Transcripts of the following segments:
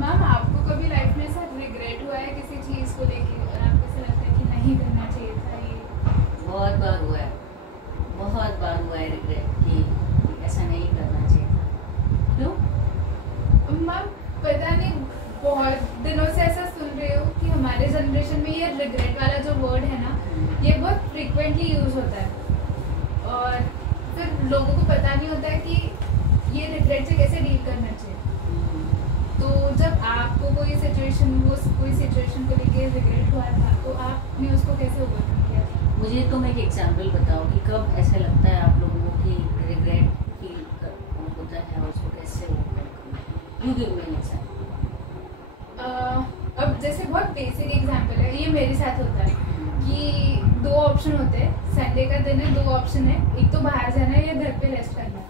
Ma'am आपको कभी life में ऐसा रिग्रेट हुआ है किसी चीज़ को लेके और आपको ऐसा लगता है कि नहीं करना चाहिए था ये? बहुत बार हुआ है, बहुत बार हुआ है रिग्रेट कि ऐसा नहीं करना चाहिए था। क्यों? मैम पता नहीं, बहुत दिनों से ऐसा सुन रही हूँ कि हमारे जनरेशन में ये रिग्रेट वाला जो वर्ड है ना, ये बहुत फ्रिक्वेंटली यूज़ होता है और फिर लोगों को पता नहीं होता है कि ये रिग्रेट से कैसे डील करना चाहिए। तो जब आपको कोई सिचुएशन को लेके रिग्रेट हुआ था तो आपने उसको कैसे ओवरकम किया था? मुझे तुम एक एग्जाम्पल बताओ कि कब ऐसा लगता है आप लोगों को कि रिग्रेट फील होता है और उसको कैसे ओवरकम करना है। You give me an example. अब जैसे बहुत बेसिक एग्जांपल है, ये मेरे साथ होता है कि दो ऑप्शन होते हैं, संडे का दिन है, दो ऑप्शन है, एक तो बाहर जाना है या घर पे रेस्ट करना है।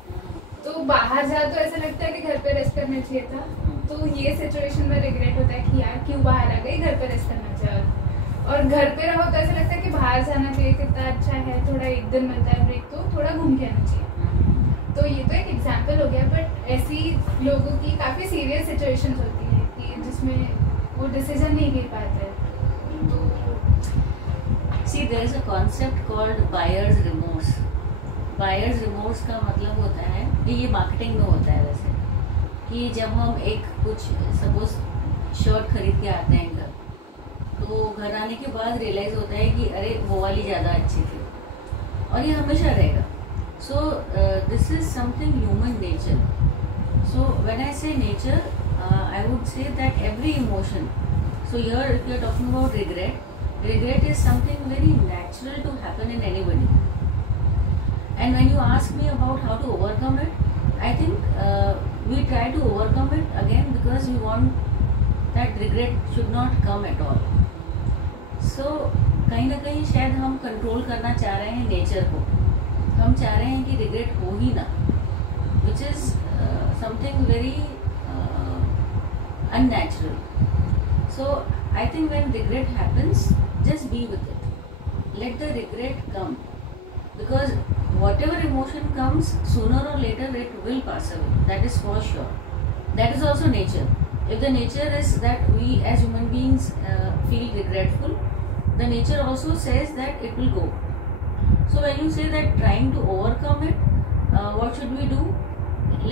तो बाहर जाओ तो ऐसा लगता है कि घर पे रेस्ट करना चाहिए था, तो ये सिचुएशन में रिग्रेट होता है कि यार क्यों बाहर आ गई, घर पे रेस्ट करना चाहिए। और घर पे रहो तो ऐसा लगता है कि बाहर जाना चाहिए, कितना अच्छा है, थोड़ा एक दिन मिलता है ब्रेक, तो थोड़ा घूम के आना चाहिए। तो ये तो एक एग्जाम्पल हो गया, बट ऐसी लोगों की काफ़ी सीरियस सिचुएशंस होती है कि जिसमें वो डिसीजन नहीं ले पाते। तो see there is a concept called buyer's remorse. Buyer's remorse का मतलब होता है, ये मार्केटिंग में होता है वैसे, कि जब हम एक कुछ सपोज शर्ट खरीद के आते हैं घर, तो घर आने के बाद रियलाइज़ होता है कि अरे वो वाली ज़्यादा अच्छी थी, और ये हमेशा रहेगा। So this is something human nature. So when I say nature, I would say that every emotion, so here if you are talking about regret is something very natural to happen in anybody. And when you ask me about how to overcome it, I think we try to overcome it again because we want that regret should not come at all. So कहीं ना कहीं शायद हम control करना चाह रहे हैं nature को, हम चाह रहे हैं कि रिग्रेट हो ही ना, which is something very unnatural. So I think when regret happens, just be with it. Let the regret come, because whatever emotion comes, sooner or later it will pass away. That is for sure. That is also nature. If the nature is that we as human beings feel regretful, the nature also says that it will go. So when you say that trying to overcome it, what should we do?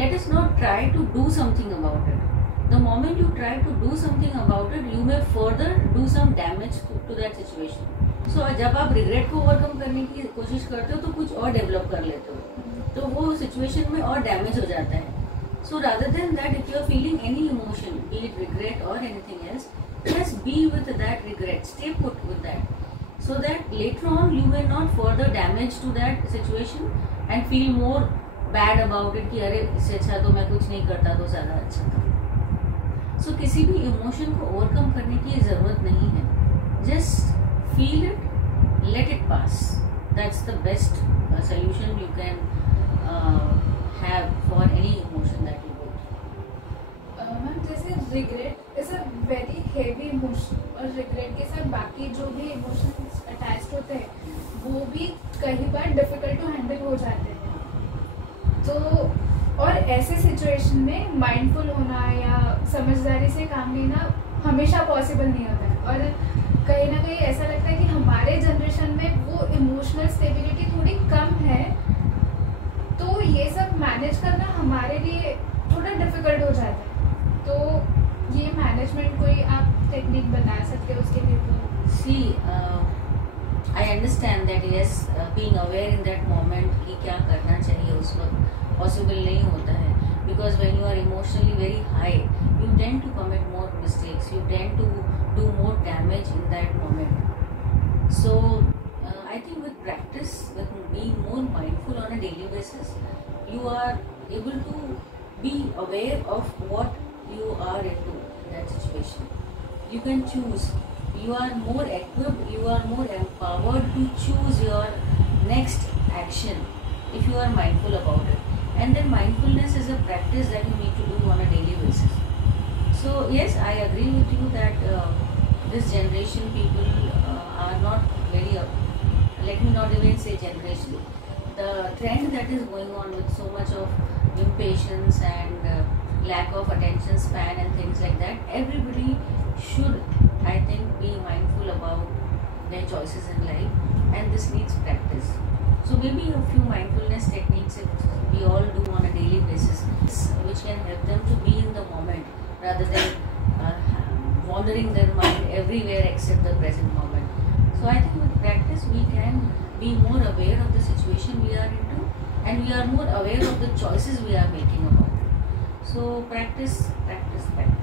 Let us not try to do something about it. The moment you try to do something about it, you may further do some damage to that situation. So जब आप regret को overcome करने की कोशिश करते हो तो कुछ और develop कर लेते हो, तो वो situation में और damage हो जाता है. So rather than that, if you are feeling any emotion, be it regret or anything else, just be with that regret, stay put with that, so that later on you may not further damage to that situation and feel more bad about it कि अरे इससे अच्छा तो मैं कुछ नहीं करता तो ज़्यादा अच्छा था. So किसी भी इमोशन को ओवरकम करने की ज़रूरत नहीं है, just feel it, let it pass. That's the best solution you can have for any emotion that you go through. Ma'am जैसे regret is a very heavy emotion, और रिग्रेट के साथ बाकी जो भी इमोशंस अटैच्ड होते हैं वो भी कई बार डिफिकल्ट टू हैंडल हो जाते हैं. तो और ऐसे सिचुएशन में माइंडफुल होना या समझदारी से काम लेना हमेशा पॉसिबल नहीं होता है, और कहीं ना कहीं ऐसा लगता है कि हमारे जनरेशन में वो इमोशनल स्टेबिलिटी थोड़ी कम है, तो ये सब मैनेज करना हमारे लिए थोड़ा डिफिकल्ट हो जाता है. तो ये मैनेजमेंट कोई आप टेक्निक बता सकते हो उसके लिए? तो see I understand that yes, being aware in that moment कि क्या करना चाहिए उस वक्त पॉसिबल नहीं होता है, because when you are emotionally very high you tend to commit more mistakes, you tend to do more damage in that moment. So I think with practice, with being more mindful on a daily basis, you are able to be aware of what you are into in that situation. You can choose. You are more equipped, you are more empowered to choose your next action if you are mindful about it. And then mindfulness is a practice that you need to do on a daily basis. So yes, I agree with you that this generation people are not very let me not even say generation, the trend that is going on with so much of impatience and lack of attention span and things like that. Everybody should, I think, be mindful about their choices in life, and this needs practice. So maybe a few mindfulness techniques if we all do on a daily basis, which can help them to be in the moment rather than wandering their mind everywhere except the present moment. So I think with practice we can be more aware of the situation we are into, and we are more aware of the choices we are making about it. So practice, practice, practice.